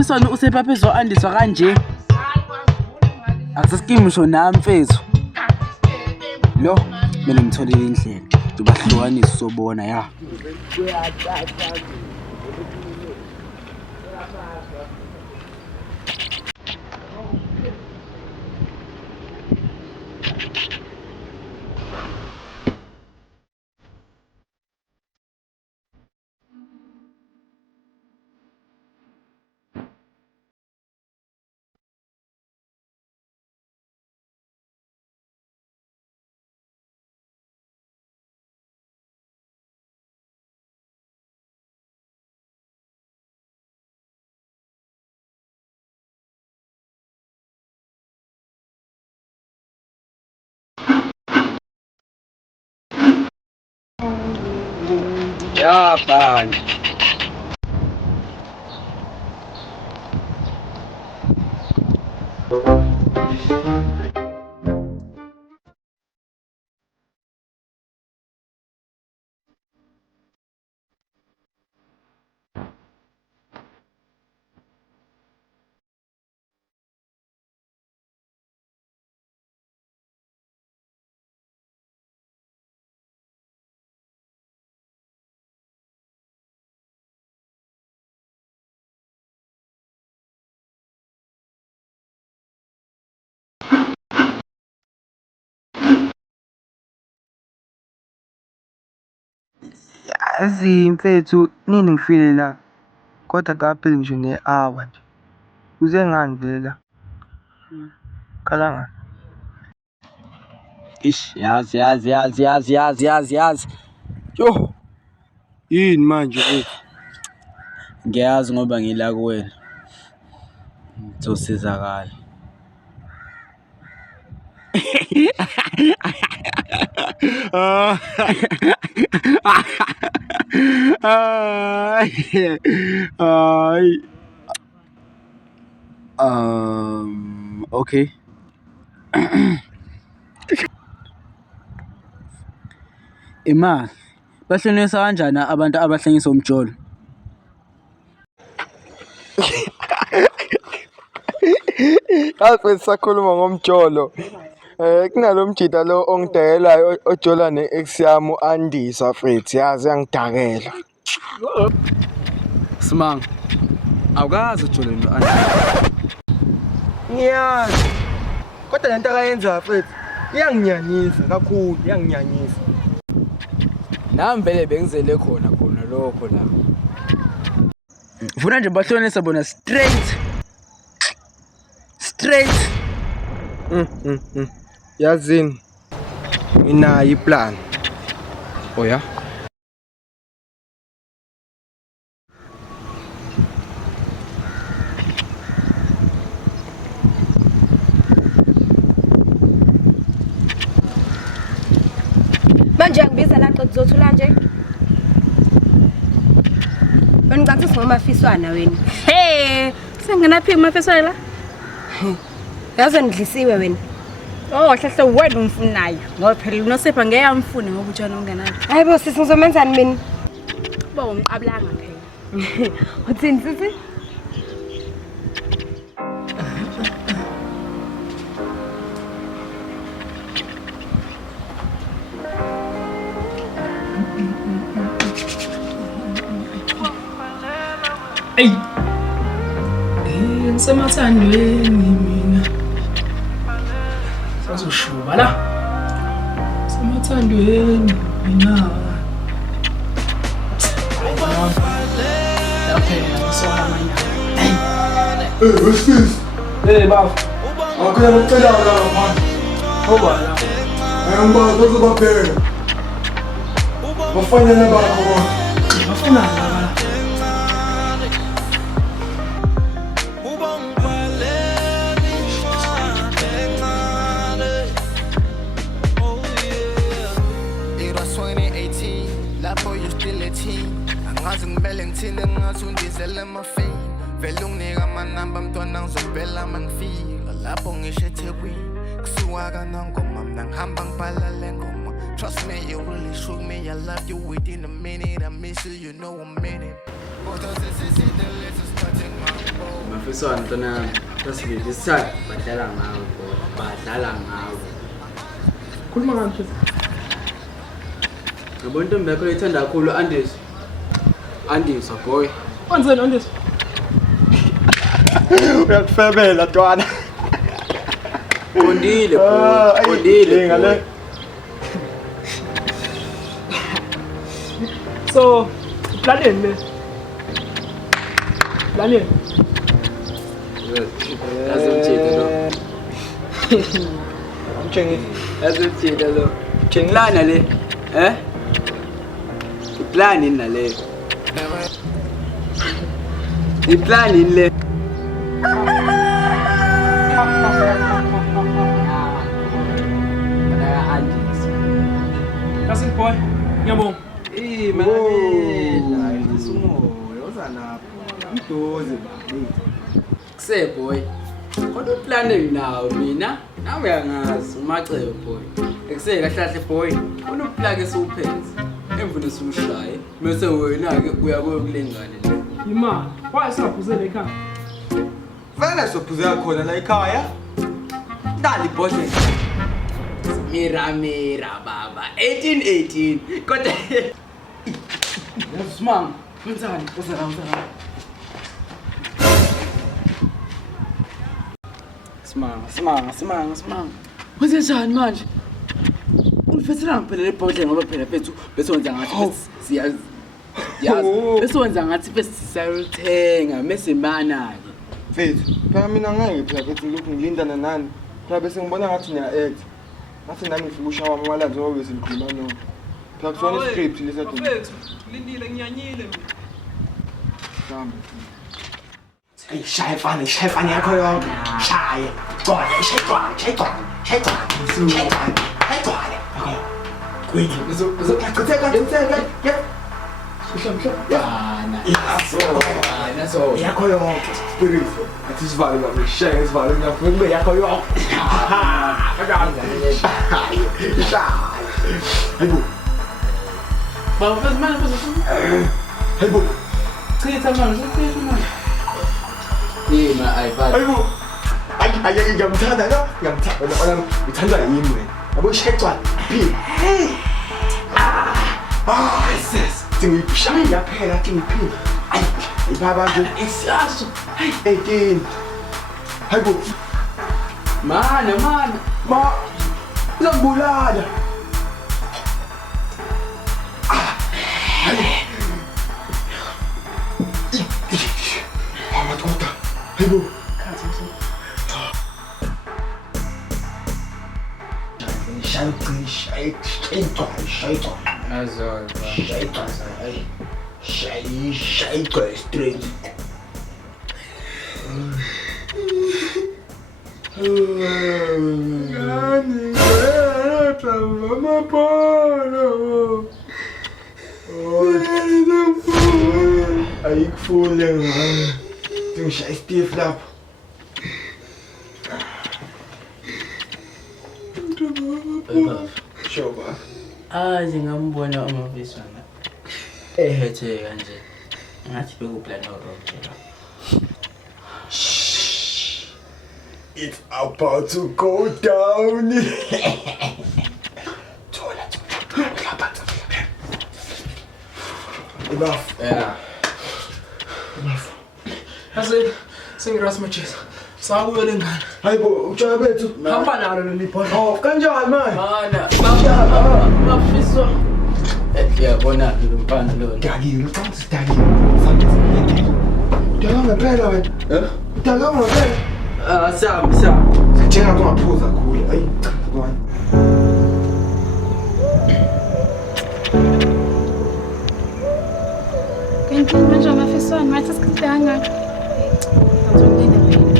umncintiswano usephaphezwa andiswa kanje. Akusasikimi ngisho nami mfethu. Lo kumele ngitholele indlela ngibahlukanise sobona ya. Ya bani. Yazi mfethu nini ngifile la kodwa akapheli ngisho ne-hour nje. Uze ngani vele la? Khala ngani? Ish, yazi. Yo. Yini manje mfethu? Ngiyazi ngoba ngila kuwena. Ngizosizakala. Hayi. Okay. Ima, bahlonisa kanjani abantu abahlenyiswa umjolo? Yazi sisakhuluma ngomjolo. Kunalo mjida lo ongidakelayo ojola ne-ex yami u-Andiswa mfethu, yazi uyangidakela. Simanga. Awukazi ujole no-Andiswa. Ngiyazi. Kodwa lento akayenzayo mfethu iyanginyanyisa kakhulu, iyanginyanyisa. Nami vele bengizele khona lokho la. Ufuna nje bahlonisa bona straight. Yazini. Nginayo iplan. Oh ya. Manje ngibiza lapho kuzothula nje. Wena ngicabanga singomafiswana wena. Hey, sengenaphi umafiswana la? Yazi ngidlisiwe wena. Oh, hlahle wena umfunayo. Ngoba phela uNosipho ngeke amfune ngoba utshana ungenayo. Hayibo sisi ngizomenzani mina? Kuba ungiqablanga phela. Uthini sisi? Hey. Ngisemathandweni mina. Sazoshuba la. Semathandweni mina. Hey, what's this? Hey, baf. Akuya ngicela la manje. Hoba la. Ayamba kuzobaphela. Bafanele bakho bona. Bafuna la. Angazi ngibele ngithini ngathi undizele amafini vele unginika amanamba mntwana ngizobhela mangifika lapho ngisho eThekwini kusuka kanongoma mina ngihamba ngibhala le ngoma. Trust me, you really shook me. I love you within a minute. I miss you, you know a minute. Mfiswana ntona sasibili isithathu badlala ngawo badlala ngawo. Khuluma ngani mfethu? Yabona intombi yakho ithanda kakhulu Andis. Andis boy. Wenzeni Andis? Uyakufebela ntwana. Qondile boy. Qondile ngale. So, planeni le. Planeni. Azumtshela lo. Amtshengisi. Azumtshela lo. Tshengilana le. Iplan in le. Iplan in le. That's it boy. Ngiyabonga. Mamela, ngisumoya uzanapho. Mdoze baby. Kuse boy. Kodwa uplan enginawo mina. Nawe uyangazi umacebo boy. Ekuse kahlahle boy. Unoplug esiwuphenze. Emvune siwushaye. Bese wena ke uya kokulengane le. Imali. Why singaphuzele ekhaya? Vele sophuzela khona la ekhaya. Dali boyfriend. Mira baba 18 kodwa Yasimanga wenzani uzala Simanga wenzenjani manje ulifethela phela lebhodle ngoba phela bethu bese wenza ngathi siyazi bese wenza ngathi bese siyalithenga mesimana ke Mfethu, phela mina ngeke phela bethi lokhu ngilindana nani. Phela bese ngibona ngathi niya act. Ngathi nami ngifika ushawa amalazi ngoba bese ngikhuluma noma. Phela kusona iscript lesathi. Mfethu, lindile ngiyanyile mina. Hamba. Hey, shaya fani yakho yonke. Shaya. Gcwale, shaya. Okay. Quick. Kutheka. so Yakho yonke. Spirit. Athi sivale baba, shaya sivale ngiyafuna kube yakho yonke. Shaya. Hayibo. baba mfezimana Hayibo. chitha manje yima ayifaka Hayibo. Ay ngiyamthanda no? Ngiyamthanda. Ngithanda yimi wena. Yabo shaya. Hey. Sis. Ngiyishaya yaphela ngiphi. Ay, ibaba nje isiyaso 18. Hayibo. mana Ma. Uzambulala. Madoda. Hayibo. Shayto. azol Shayto straight. Gani, mama polo. Ay kufule nga. Ting siya stiff lap. Sure ba? ngingambona umafisana ehethe kanje ngathi bekuplan wrong It's about to go down. Thola. Enough. yeah Ase sengiras machisa. Sabuye lengane. Hayibo, utshaya bethu. Hamba nalo leli bhola. Oh, kanjani manje? mana mafiswa yabona lo mfana lo Dagile, ucansi dagile. Santi. Udala ngempela wena. Udala ngempela. sami Sithenga kungaphuza kakhulu. Ayi, cha, kubani. Kanti manje amafiswana ngathi isikhathi kangaka. Ngizomlinda phela.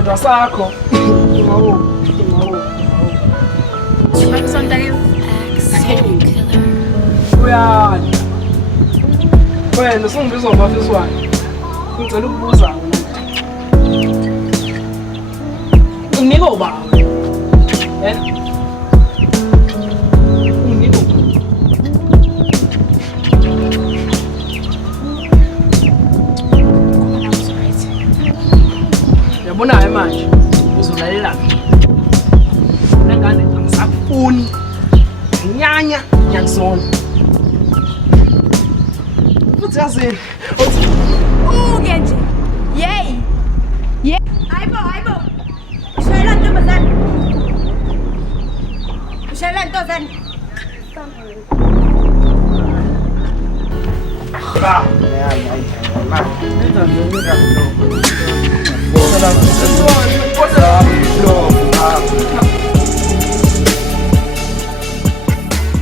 kubanjwa sakho. Uyani. Wena sungibizwa ngabafiswane. Ngicela ukubuza unginika ubaba. Unginika yabona manje uzolalela ngane angisakufuni nyanya ngiyakuzona futhi yazini Uke nje. Yey. Hayibo. Ushayela ntombazane. Ushayela ntombazane. Lo,